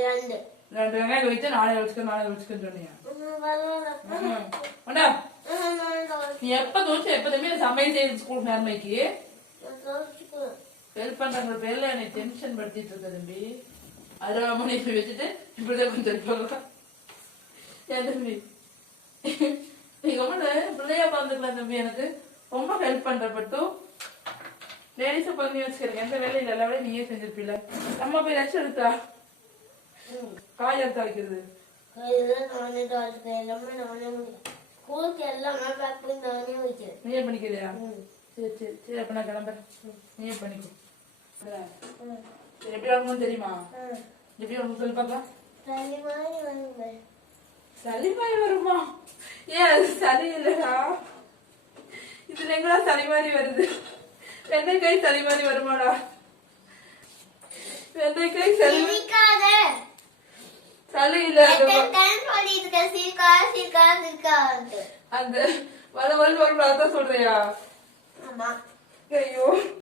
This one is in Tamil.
2 வெங்காயம் வச்சு நானே வச்சுக்கன்னு சொன்னியா? நீ எப்ப தோச்சு எப்போதுமே சமையல் செய்து ஸ்கூல் நேர்மைக்கு ஹெல்ப் பண்ற பேர்ல என்னை டென்ஷன் படுத்திட்டு இருக்க தம்பி. 60 மணி வச்சுட்டு இப்படிதான் கொஞ்சம் ஏன் தம்பி நீங்க பிள்ளையா பார்த்துக்கலாம் தம்பி. எனக்கு ரொம்ப ஹெல்ப் பண்ற பட்டும் லேடிஸ பண்ணி வச்சுக்கிறேன். எந்த வேலையில எல்லா வேலையும் நீயே செஞ்சிருப்பீல. அம்மா போய் ரெஸ்ட் எடுத்தா காய் எடுத்து வைக்கிறது நீயே பண்ணிக்கிறியா? சரி சரி சரி, அப்ப நான் கிளம்புறேன். நீயே பண்ணிக்கோ. எப்படி வரணும்னு தெரியுமா? எப்படி வரணும் சொல்லி பார்க்கலாம். சளிமாரி வருமா? ஏன் அது சளி இல்லடா. இதுல எங்கடா சளி மாதிரி வருது? வெண்டைக்காய் சளி மாதிரி வருமாடா? வெண்டைக்காய் சளி சளி இல்ல. அந்த வர வர சொல்றியா? ஐயோ